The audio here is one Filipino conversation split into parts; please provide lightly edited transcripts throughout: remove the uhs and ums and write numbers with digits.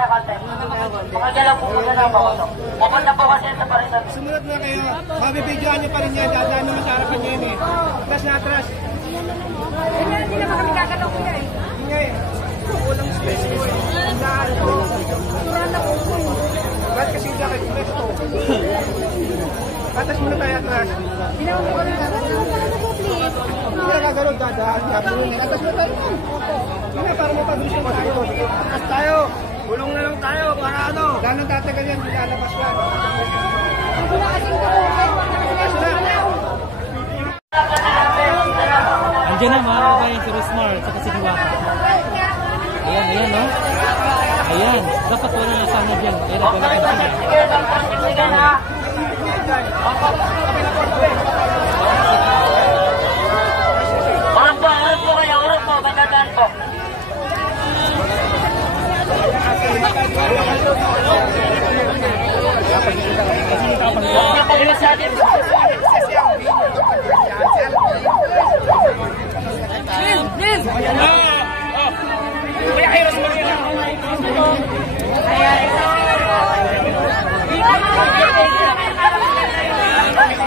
tayo konti. Makagalaw po muna na ako. Pupunta po kasi sa parisan. Sumunod na kayo. Mabibidyoan niyo pa rin yan. Dadaan naman sa harapan niya yun eh. Atras na atras. Hindi naman kami gagalaw ko yan eh. Hindi eh. Walang space mo eh. Daan ko. Ba't kasi hindi ako expresso? Atras muna tayo atras. Hindi naman ko rin hindi na gagalaw dadaan. Atras na tayo. Hindi na para mapabilis yung tayo. Atras tayo. Bulong na lang tayo para ano. Gano'ng tatagal yan, lalabas yan. Wala kasing kapatid. Andiyan na mga kabayan si Rosmar at si Diwata. Ayan, ayan no? Ayan, dapat wala na sana dyan. Ayan, wala ka sila. Sige na. Urap po kayo, urap po, bandadaan po.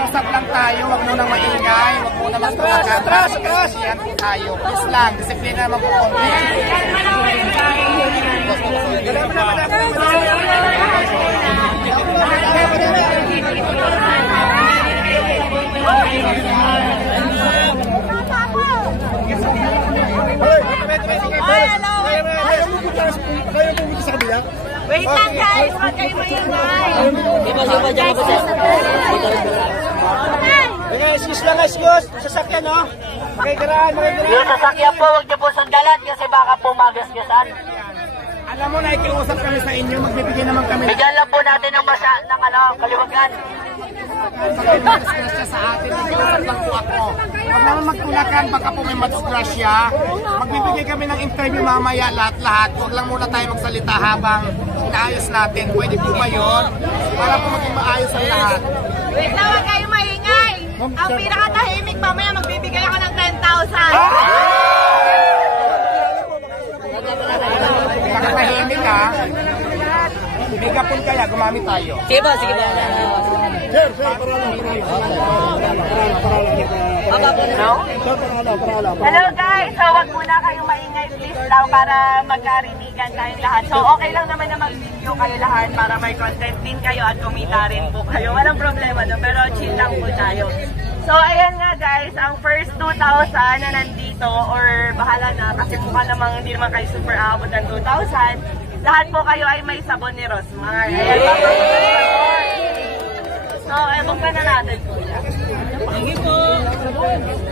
Usap lang tayo, wag muna maingay, wag muna magtulakan. Atras yan tayo. Please lang, disiplina naman po konti. Wait lang guys, huwag kayo maingay. Diba, dyan ka po Excuse lang, excuse. Sasakyan, no? Makikaraan. Yung sasakyan po, huwag niyo po sandalan kasi baka po magasgasan. Alam mo, nakikiusap kami sa inyo. Magbibigay naman kami. Bigyan lang po natin ng kaliwagan. Disgrasya sa atin. Nakikiusap lang po ako. Huwag naman magtulakan. Baka po may madisgrasya. Magbibigay kami ng interview mamaya lahat-lahat. Huwag lang muna tayo magsalita habang inaayos natin. Pwede po ba yun? Para po maging maayos ang lahat. Wait lang, huwag kayo maingay. Ang pinakatahimik mamaya, magbibigay ako ng 10,000. Nakatahimik ha. Megapon kaya, gumamit tayo. Sige ba? Sir, para lang. Hello guys, so wag muna kayong maingay please lang para magkarinigan tayong lahat. So okay lang naman na mag-video kayo lahat para may content din kayo at kumita rin po kayo. Walang problema doon, pero chill lang po tayo. So ayan nga guys, ang first 2,000 na nandito or bahala na kasi mukha namang hindi naman kayo super aabot ng 2,000. Lahat po kayo ay may sabon ni Rosmar. Ayan pa po. So, buksan na natin po siya.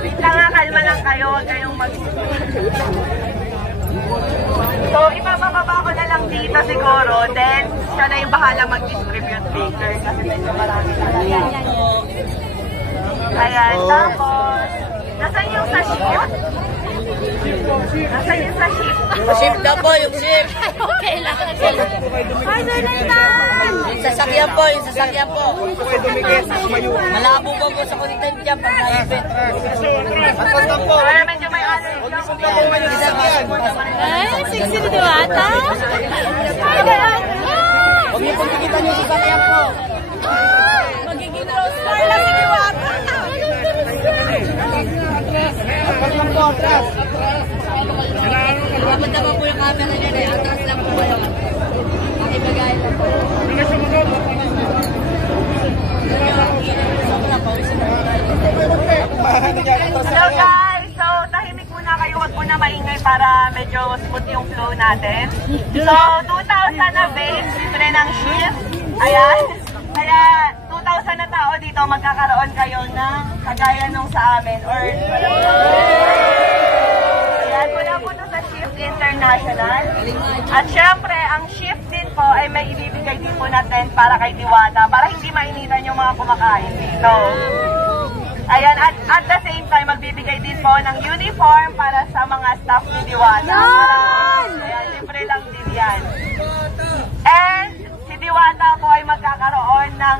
Wait lang nga, kalma lang kayo. Huwag kayong So, ipapababa ko na lang dito siguro. Then, siya na yung bahala mag-distribute later. Kasi medyo marami talaga. Ayan, tapos, nasaan yung sa shift? Nasaan yung sa shift? Shift na po, yung shift. Okay lang. Pwede na yan! Yung sasakyan po. Malabo po po sa content dyan pag naipit. Para medyo may allergy ako. Ay, sexy na Diwata. Huwag niyo pong tikitan yung sasakyan po. Magiging Rosmar lang si Diwata. Atras lang po, atras. Dapat naman po yung camera dyan eh. Atras lang po kayo. Makibagay lang po. Hello guys! So, tahimik muna kayo. Huwag muna maingay para medyo smooth yung flow natin. So, 2,000 na base, libre ng shift. Ayan. Kaya, 2,000 na tao dito, magkakaroon kayo ng kagaya nung sa amin. Or, ayan, mula po ito sa Shift International. At syempre, ang shift din po ay may ibibigay din po na tent para kay Diwata, para hindi mainitan yung mga kumakain dito. Ayan, at the same time, magbibigay din po ng uniform para sa mga staff ni Diwata. Ayan, libre lang din yan. And, si Diwata po ay magkakaroon ng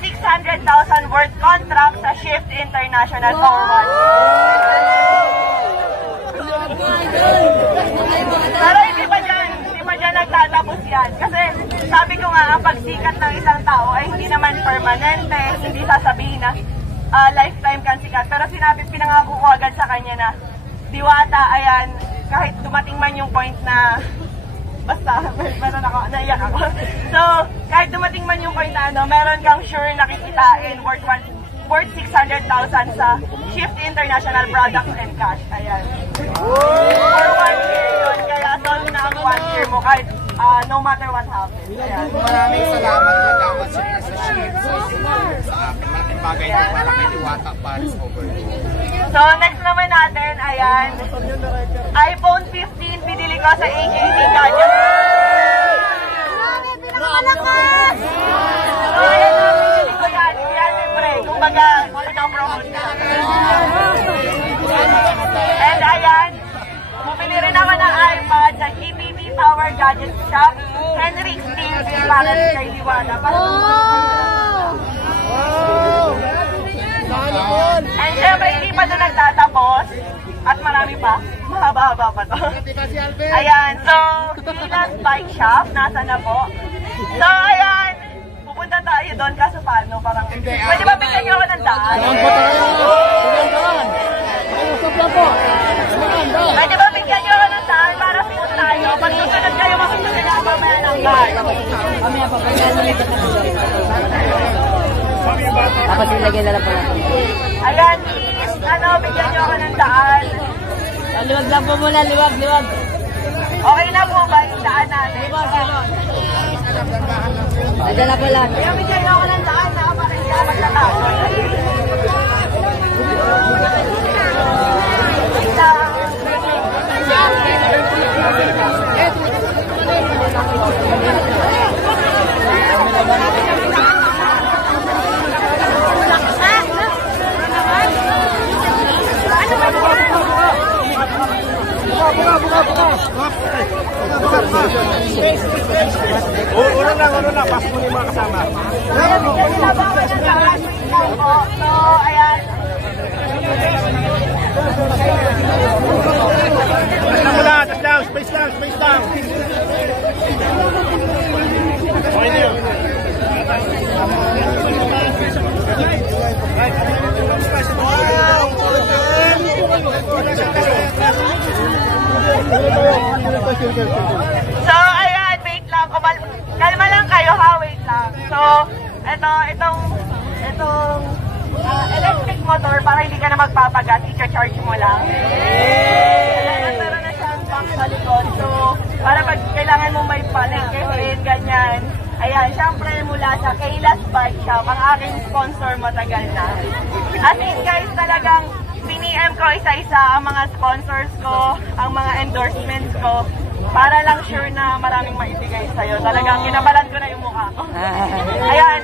600,000 worth contract sa Shift International for 1 year. Pero hindi pa dyan nagtatapos yan. Kasi sabi ko nga, ang pagsikat ng isang tao ay hindi naman permanente, hindi sasabihin na lifetime kang sikat. Pero pinangako ko agad sa kanya na, Diwata, ayan, kahit dumating man yung point na, basta, meron ako, naiyak ako. So, kahit dumating man yung point na meron kang sure nakikitain worth 600,000 sa Shift International Products and Cash. Ayan. For 1 year yun, kaya sold na ang 1 year mo kahit no matter what happens. Ayan. Maraming salamat Madam sa Shift sa akin. Malaking bagay ito para kay Diwata Paris Overload. So, next naman natin, ayan, iPhone 15 pinili ko sa AKT Gadget. Pinakamalakas! So, ayan na, pinili ko yan. Yan, siyempre, kumbaga, ito-promote na. And ayan, bumili rin ako ng iPad sa GPP Power Gadget Shop, Henry Steel, para kay Diwata. And syempre, hindi pa ito nagtatapos. At marami pa. Mahaba-haba pa to. Ayan, so, Pilas Bike Shop, nasa na po. So, ayan, pupunta tayo doon, kaso paano? Parang, pwede ba bigyan niyo ako ng daan? Pwede ba bigyan niyo ako ng daan para pupunta tayo? Pag susunod kayo, masusunod ako mamaya ng daan. Mamaya pa, dapat nilagyan na lang po natin. Ayan, please, bigyan niyo ako ng daan. Liwag lang po muna, liwag. Okay na po ba yung daan natin? Nandiyan na po lang. Kaya bigyan niyo ako ng daan na para hindi ako magtatago. Ulo na, pass mo yung mga kasama. So, ayan. Touch down, space lang. Okay na yun. So, ayan, wait lang. Kalma lang kayo ha, wait lang. So, itong electric motor, para hindi ka na magpapagat, i-charge mo lang. Ayan, meron na siyang pump sa likod. So, para pag kailangan mo may palengkehin, ganyan. Ayan, syempre mula sa Kayla's Bike Shop, ang aking sponsor matagal na. As in guys, talagang piniem ko isa-isa ang mga sponsors ko, ang mga endorsements ko, para lang sure na maraming maibigay sa'yo. Talagang kinabalan ko na yung mukha ko. Ayan.